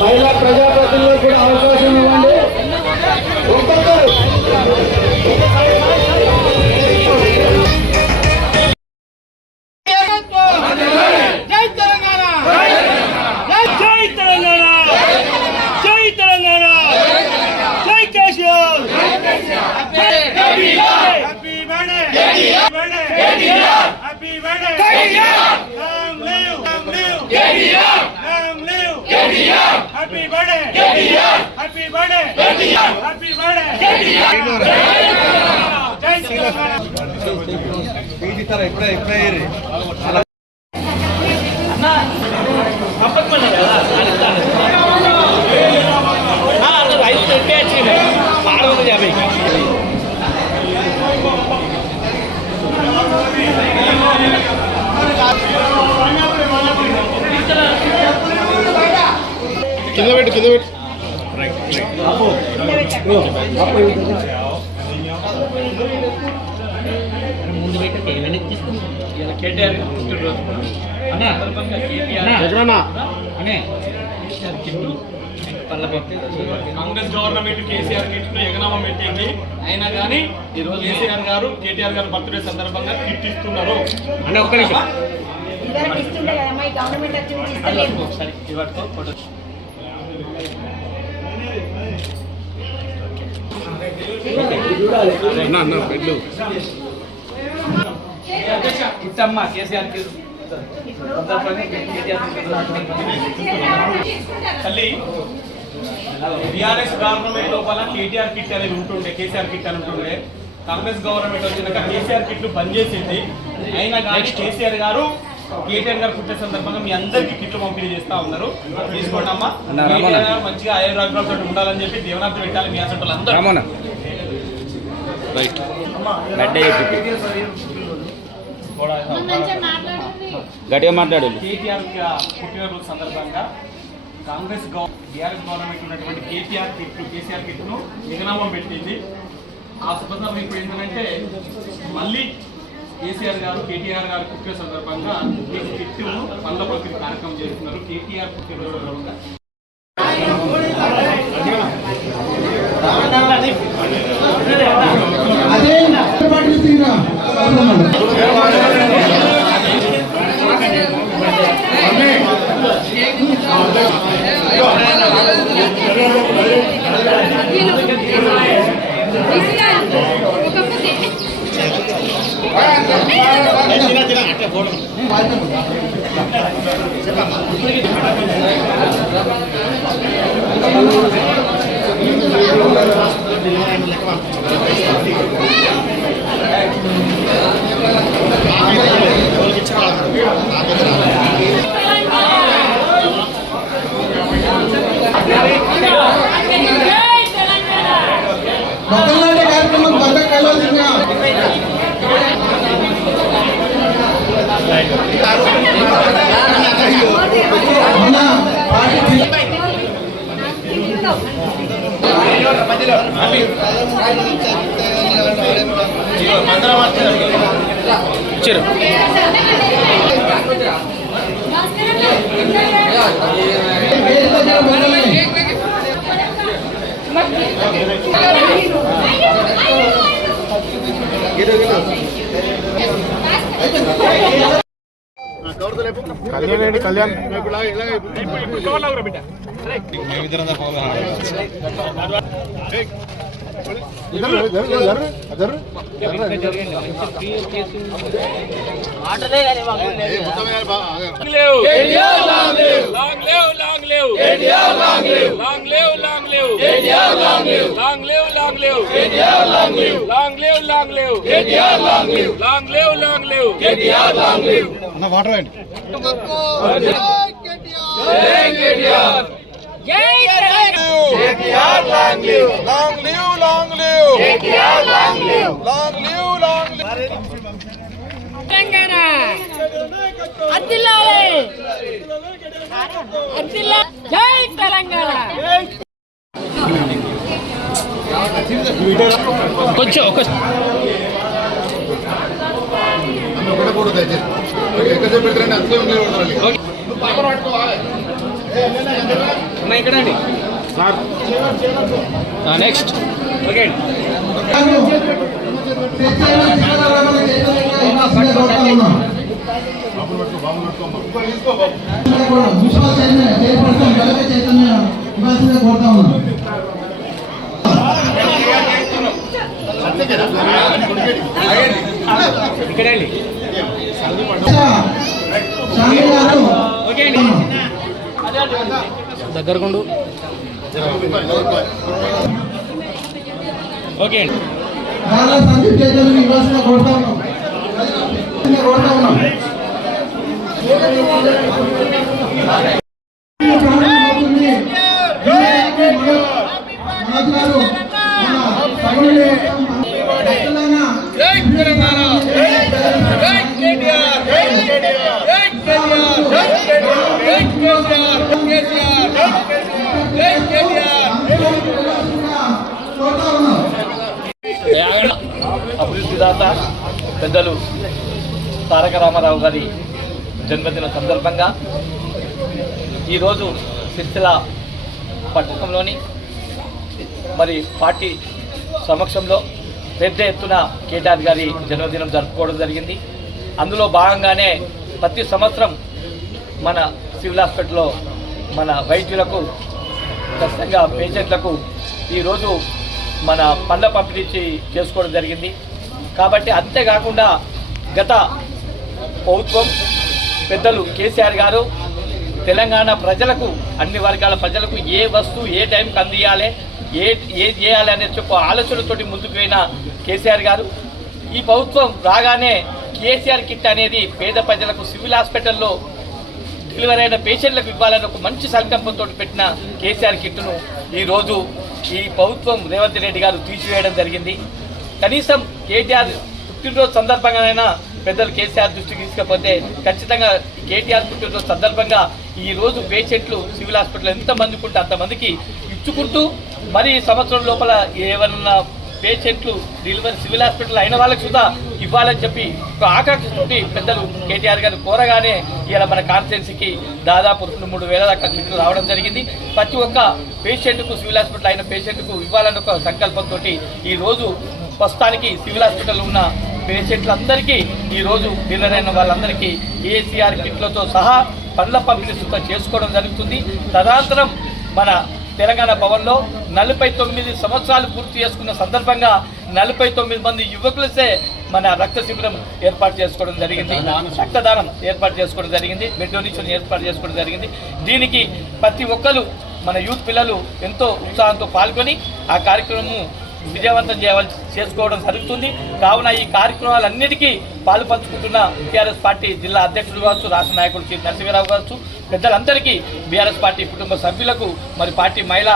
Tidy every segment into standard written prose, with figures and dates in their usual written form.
మహిళా ప్రజాప్రతినిధులకు కూడా అవకాశం ఇవ్వండి. Happy birthday! Happy birthday! Happy birthday! జై తెలంగాణ. ఇది తర ఇప్పుడే అన్న అప్పట్మన్న కదా అన్న రైస్ పెట్టేసి 650 కింద పెట్టు ముందు పెట్టే ఏమైనా కేటీఆర్ కాంగ్రెస్ గవర్నమెంట్ కేసీఆర్ కిట్ ను ఎగనామా పెట్టింది. అయినా కానీ ఈరోజు కేసీఆర్ గారు కేటీఆర్ గారు బర్త్డే సందర్భంగా కిట్ ఇస్తున్నారు. అంటే ఒక్క నిమిషం ఇట్టమ్మా కేసీఆర్ తల్లి టీఆర్ఎస్ గవర్నమెంట్ లోపల కేటీఆర్ కిట్ అనేది ఉంటుండే, కేసీఆర్ కిట్ అని ఉంటుండే. కాంగ్రెస్ గవర్నమెంట్ వచ్చినాక కేసీఆర్ కిట్లు బంద్ చేసింది. అయినా కానీ కేసీఆర్ గారు కేటీఆర్ గారు పుట్టే సందర్భంగా మీ అందరికీ కిట్లు పంపిణీ చేస్తా ఉన్నారు. తీసుకోండి అమ్మా. కేటీఆర్ గారు మంచిగా ఆయుర్వేదాలతో ఉండాలని చెప్పి దేవనాథ్ పెట్టాలి మీ అసలు అందరూ. గట్టిగా మాట్లాడు. కేటీఆర్ పుట్టినరోజు సందర్భంగా కాంగ్రెస్ టీఆర్ఎస్ గవర్నమెంట్ ఉన్నటువంటి కేసీఆర్ కిట్ను ఎగనామం పెట్టింది. ఆ సందర్భంగా ఇప్పుడు ఏంటంటే మళ్ళీ కేసీఆర్ గారు కేటీఆర్ గారు పుట్టిన సందర్భంగా కిట్ను పండ్ల పంపిణీ కార్యక్రమం చేస్తున్నారు. కేటీఆర్ పుట్టినరోజు సందర్భంగా Kalyan KTR, long live! Long live, long live! KTR, long live! Long live, long live! Telangana అద్దిల్లాలి అద్దిల్లా జై తెలంగాణ కొంచెం ఒక ఒకటే కూడా దయచేసి ఎక్కడ పెడతారండి అంతే ఉండేవాళ్ళు ఇక్కడండి నెక్స్ట్ ఓకే ఇక్కడండి ఓకే అండి దగ్గరకుండు ఓకే అండి సందీప్ చైతన్య ఇవ్వాల్సిన కొడతా ఉన్నాం జై తెలంగాణ! జై KTR! జై KTR! జై KTR! జై KTR! జై KTR! అభివృద్ధిదాత పెద్దలు తారక రామారావు గారి జన్మదిన సందర్భంగా ఈరోజు సిరిసిల్ల పట్టణంలోని మరి పార్టీ సమక్షంలో పెద్ద ఎత్తున కేటీఆర్ గారి జన్మదినం జరుపుకోవడం జరిగింది. అందులో భాగంగానే ప్రతి సంవత్సరం మన సివిల్ హాస్పిటల్లో మన వైద్యులకు ఖచ్చితంగా పేషెంట్లకు ఈరోజు మన పండ్ల పంపిణీ చేసుకోవడం జరిగింది. కాబట్టి అంతేకాకుండా గత ప్రభుత్వం పెద్దలు కేసీఆర్ గారు తెలంగాణ ప్రజలకు అన్ని వర్గాల ప్రజలకు ఏ వస్తువు ఏ టైంకి అందియాలి ఏ చేయాలి అనే చెప్పు ఆలోచనతోటి ముందుకు పోయిన కేసీఆర్ గారు ఈ ప్రభుత్వం రాగానే కేసీఆర్ కిట్ అనేది పేద ప్రజలకు సివిల్ హాస్పిటల్లో డెలివరీ అయిన పేషెంట్లకు ఇవ్వాలని ఒక మంచి సంకల్పంతో పెట్టిన కేసీఆర్ కిట్ను ఈరోజు ఈ ప్రభుత్వం రేవంత్ రెడ్డి గారు తీసివేయడం జరిగింది. కనీసం కేటీఆర్ పుట్టినరోజు సందర్భంగానైనా పెద్దలు కేసీఆర్ దృష్టికి తీసుకపోతే ఖచ్చితంగా కేటీఆర్ పుట్టినరోజు సందర్భంగా ఈరోజు పేషెంట్లు సివిల్ హాస్పిటల్ ఎంతమందికి ఉంటే అంతమందికి ఇచ్చుకుంటూ మరి సంవత్సరం లోపల ఏమన్నా పేషెంట్లు డెలివరీ సివిల్ హాస్పిటల్ అయిన వాళ్ళకి సుధా ఇవ్వాలని చెప్పి ఒక ఆకాంక్షతోటి పెద్దలు కేటీఆర్ గారు కోరగానే ఇలా మన కాన్స్టిట్యున్సీకి దాదాపు 3,000 దాకా కిట్లు రావడం జరిగింది. ప్రతి ఒక్క పేషెంట్కు సివిల్ హాస్పిటల్ అయిన పేషెంట్కు ఇవ్వాలని ఒక సంకల్పంతో ఈరోజు ప్రస్తుతానికి సివిల్ హాస్పిటల్ ఉన్న పేషెంట్లందరికీ ఈరోజు డెలివరీ అయిన వాళ్ళందరికీ ఏసీఆర్ కిట్లతో సహా పండ్ల పంపిణీ సుఖ చేసుకోవడం జరుగుతుంది. తదనంతరం మన తెలంగాణ భవన్లో 49 సంవత్సరాలు పూర్తి చేసుకున్న సందర్భంగా 49 మంది యువకులసే మన రక్త శిబిరం ఏర్పాటు చేసుకోవడం జరిగింది. రక్తదానం ఏర్పాటు చేసుకోవడం జరిగింది. బ్లడ్ డొనేషన్ ఏర్పాటు చేసుకోవడం జరిగింది. దీనికి ప్రతి ఒక్కరు మన యూత్ పిల్లలు ఎంతో ఉత్సాహంతో పాల్గొని ఆ కార్యక్రమం విజయవంతం చేసుకోవడం జరుగుతుంది. కావున ఈ కార్యక్రమాలన్నిటికీ పాలు పంచుకుంటున్న బీఆర్ఎస్ పార్టీ జిల్లా అధ్యక్షుడు కావచ్చు, రాష్ట్ర నాయకుడు సి నరసింహరావు కావచ్చు, పెద్దలందరికీ బీఆర్ఎస్ పార్టీ కుటుంబ సభ్యులకు మరి పార్టీ మహిళా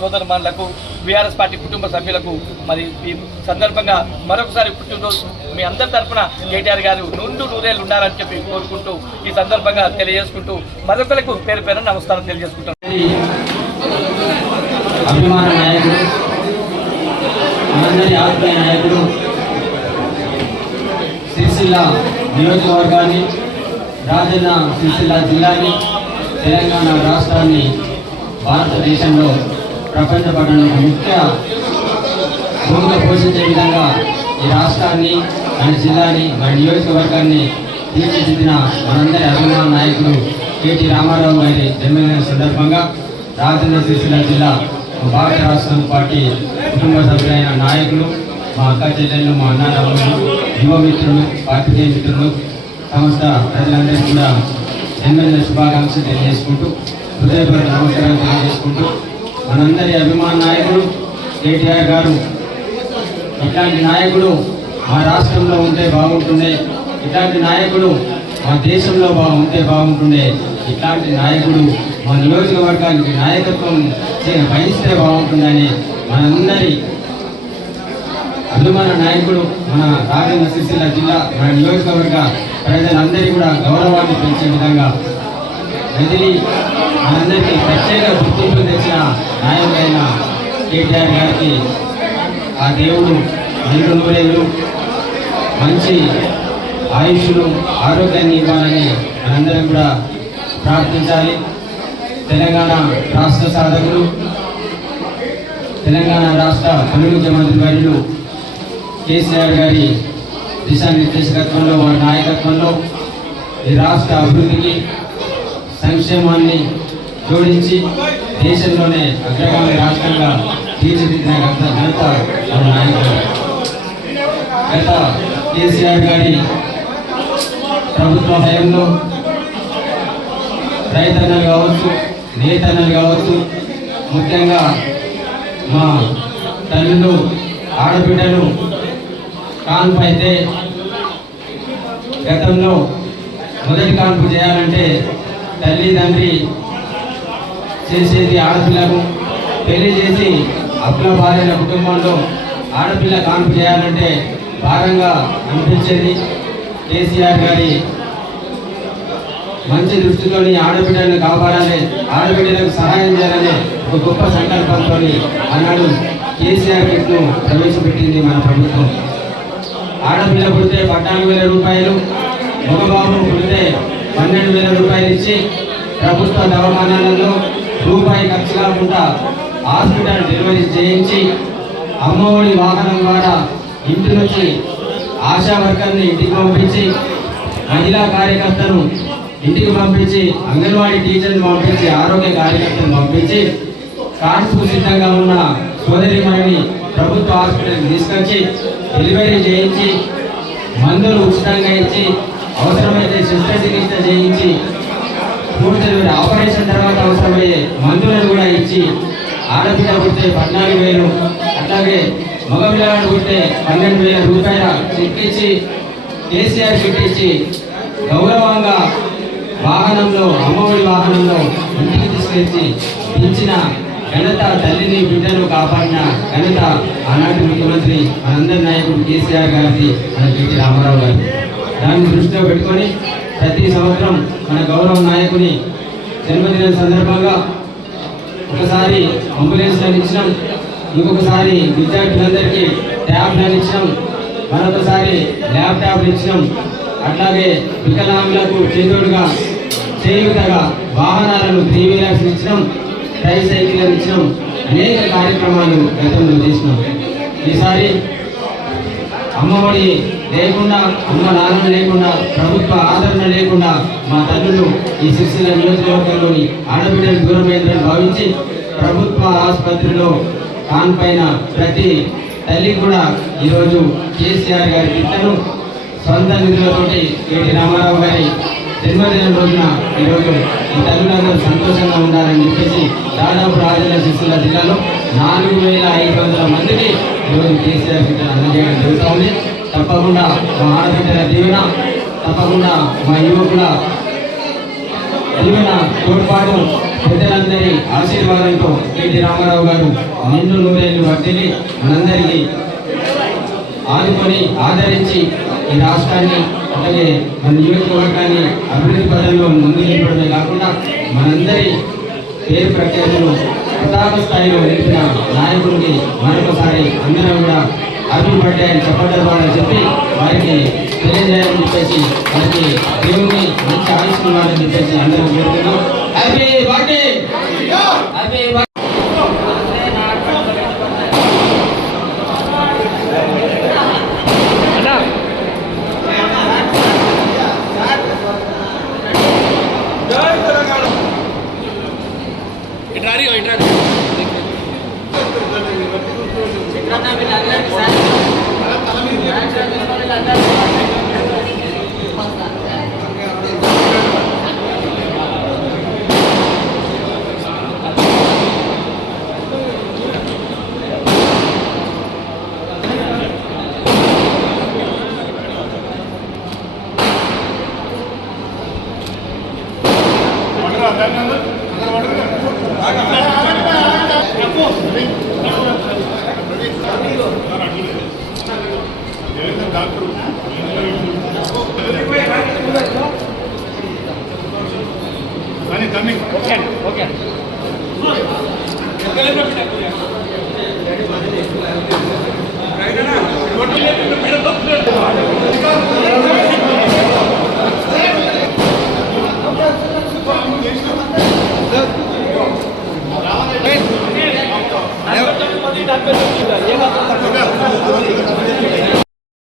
సోదరుమణులకు బీఆర్ఎస్ పార్టీ కుటుంబ సభ్యులకు మరి ఈ సందర్భంగా మరొకసారి పుట్టినరోజు మీ అందరి తరఫున కేటీఆర్ గారు నూరేళ్ళు ఉండాలని చెప్పి కోరుకుంటూ ఈ సందర్భంగా తెలియజేసుకుంటూ మరొకరికి పేరు పేరు నమస్కారం తెలియజేసుకుంటాం. అభిమాన నాయకుడు మనందరి ఆత్మీయ నాయకుడు సిరిసిల్ల నియోజకవర్గాన్ని, రాజన్న సిరిసిల్ల జిల్లాని, తెలంగాణ రాష్ట్రాన్ని భారతదేశంలో ప్రపంచ పట్టణంలో ముఖ్య భూమిక పోషించే విధంగా ఈ రాష్ట్రాన్ని, మన జిల్లాని, మన నియోజకవర్గాన్ని తీర్చిదిద్దిన మనందరి అభిమాన నాయకుడు కేటీ రామారావు గారి జన్మదిన సందర్భంగా రాజన్న సిరిసిల్ల జిల్లా భారత రాష్ట్రం పార్టీ కుటుంబ సభ్యులైన నాయకులు, మా అక్క చెల్లెళ్ళు, మా అన్నదమ్ములు, యువ మిత్రులు, పార్టీ మిత్రులు, సంస్థ ప్రజలందరికీ కూడా జన్మదిన శుభాకాంక్షలు తెలియజేసుకుంటూ హృదయపూర్వక నమస్కారం తెలియజేసుకుంటూ మనందరి అభిమాన నాయకుడు కేటీఆర్ గారు ఇట్లాంటి నాయకుడు మా రాష్ట్రంలో ఉంటే బాగుంటుండే, ఇట్లాంటి నాయకుడు మా దేశంలో ఉంటే బాగుంటుండే, ఇట్లాంటి నాయకుడు మా నియోజకవర్గానికి నాయకత్వం వహిస్తే బాగుంటుందని మనందరి అభిమాన నాయకుడు మన రాజన్న సిరిసిల్ల జిల్లా మన నియోజకవర్గ ప్రజలందరికీ కూడా గౌరవాన్ని పెంచే విధంగా ప్రజలు మనందరికీ ప్రత్యేక గుర్తింపు తెచ్చిన నాయకుడైన కేటీఆర్ గారికి ఆ దేవుడు నిండు నూరేళ్ళు మంచి ఆయుష్ను ఆరోగ్యాన్ని ఇవ్వాలని మనందరం కూడా ప్రార్థించాలి. తెలంగాణ రాష్ట్ర సాధకులు తెలంగాణ రాష్ట్ర తొలి ముఖ్యమంత్రి వర్యులు కేసీఆర్ గారి దిశానిర్దేశకత్వంలో వారి నాయకత్వంలో ఈ రాష్ట్ర అభివృద్ధికి సంక్షేమాన్ని జోడించి దేశంలోనే అగ్రగామి రాష్ట్రంగా తీర్చిదిద్దిన ఘనత మన నాయకులు. గత కేసీఆర్ గారి ప్రభుత్వ హయాంలో రైతన్నలు కావచ్చు, నేతన్నలు కావచ్చు, ముఖ్యంగా మా తల్లులు ఆడబిడ్డలు కాన్పు అయితే గతంలో మొదటి కాన్పు చేయాలంటే తల్లిదండ్రి చేసేది ఆడపిల్లకు పెళ్లి చేసి అప్పుల బారైన కుటుంబంలో ఆడపిల్ల కాన్పు చేయాలంటే భారంగా అనిపించేది. కేసీఆర్ గారి మంచి దృష్టితోని ఆడబిడ్డలను కాపాడాలి, ఆడబిడ్డలకు సహాయం చేయాలని ఒక గొప్ప సంకల్పంతో ఆనాడు కేసీఆర్ కిట్ను ప్రవేశపెట్టింది మన ప్రభుత్వం. ఆడపిల్ల పుడితే 14,000 రూపాయలు, మగబాబు పుడితే 12,000 రూపాయలు ఇచ్చి ప్రభుత్వ దవాఖానాలలో రూపాయి ఖర్చు కాకుండా హాస్పిటల్ డెలివరీ చేయించి అమ్మఒడి వాహనం ద్వారా ఇంటి నుంచి ఆశా వర్కర్ని ఇంటికి పంపించి మహిళా కార్యకర్తను ఇంటికి పంపించి అంగన్వాడీ టీచర్ని పంపించి ఆరోగ్య కార్యకర్తను పంపించి కాన్పు సిద్ధంగా ఉన్న సోదరిమణిని ప్రభుత్వ హాస్పిటల్కి తీసుకొచ్చి డెలివరీ చేయించి మందులు ఉచితంగా ఇచ్చి అవసరమైతే శస్త్రచికిత్స చేయించి పూర్తి ఆపరేషన్ తర్వాత అవసరమయ్యే మందులను కూడా ఇచ్చి ఆడపిల్ల పుడితే 14,000, అట్లాగే మగపిల్లవాడు పుడితే 12,000 రూపాయల చెక్ ఇచ్చి కేసీఆర్ చెక్ ఇచ్చి గౌరవంగా వాహనంలో అమ్మఒడి వాహనంలో ఇంటికి తీసుకొచ్చి ఇచ్చిన ఘనత తల్లిని బిడ్డను కాపాడిన ఘనత ఆనాటి ముఖ్యమంత్రి మనందరి నాయకుడు కేసీఆర్ గారికి మన కేటీ రామారావు గారు. దాన్ని దృష్టిలో పెట్టుకొని ప్రతి సంవత్సరం మన గౌరవ నాయకుని జన్మదినం సందర్భంగా ఒకసారి అంబులెన్స్లను ఇచ్చినాం, ఇంకొకసారి విద్యార్థులందరికీ ట్యాబ్లను ఇచ్చినాం, మరొకసారి ల్యాప్టాప్లు ఇచ్చినాం. అట్లాగే వికలాంగులకు చేదోడుగా చేయుతగా వాహనాలను 3 వీలర్స్ ఇచ్చినాం, ట్రై సైకిల్ ఇచ్చినాం. అనేక కార్యక్రమాలు గతంలో చేసినాం. ఈసారి అమ్మఒడి లేకుండా, అమ్మ నాన్న లేకుండా, ప్రభుత్వ ఆదరణ లేకుండా మా తల్లులు ఈ సిరిసిల్ల నియోజకవర్గంలోని ఆడబిడ్డలు దూరమైందని భావించి ప్రభుత్వ ఆసుపత్రిలో కాన్పైన ప్రతి తల్లి కూడా ఈరోజు కేసీఆర్ గారి కిట్లను సొంత నిధులతోటి కేటీ రామారావు గారి జన్మదినం రోజున ఈరోజు ఈ తల్లులందరూ సంతోషంగా ఉండాలని చెప్పేసి దాదాపు రాజన్న సిరిసిల్ల జిల్లాలో 4,500 మందికి ఈరోజు కేసీఆర్ కిట్ అందజేయడం జరుగుతుంది. తప్పకుండా మా ఆడబిడ్డల దీవెన, తప్పకుండా మా యువకుల దీవెన, తోడ్పాటు, పెద్దలందరి ఆశీర్వాదంతో కేటీ రామారావు గారు నిండు నూరేళ్లు వర్తిల్లి మనందరికీ ఆదుకొని ఆదరించి ఈ రాష్ట్రాన్ని అలాగే మన నియోజకవర్గాన్ని అభివృద్ధి పదంలో ముందు నిలపడమే కాకుండా మనందరి పేరు ప్రఖ్యాతులు ప్రతాప స్థాయిలో నిలిపిన నాయకుడికి మరొకసారి అందరం కూడా హ్యాపీ బర్త్డే అని చెప్పడం ద్వారా చెప్పి వారికి తెలియజేయాలని చెప్పేసి వారికి దేవుని మంచి ఆయుష్మాలని చెప్పేసి అందరం కోరుతున్నాం. Happy birthday, happy birthday. Okay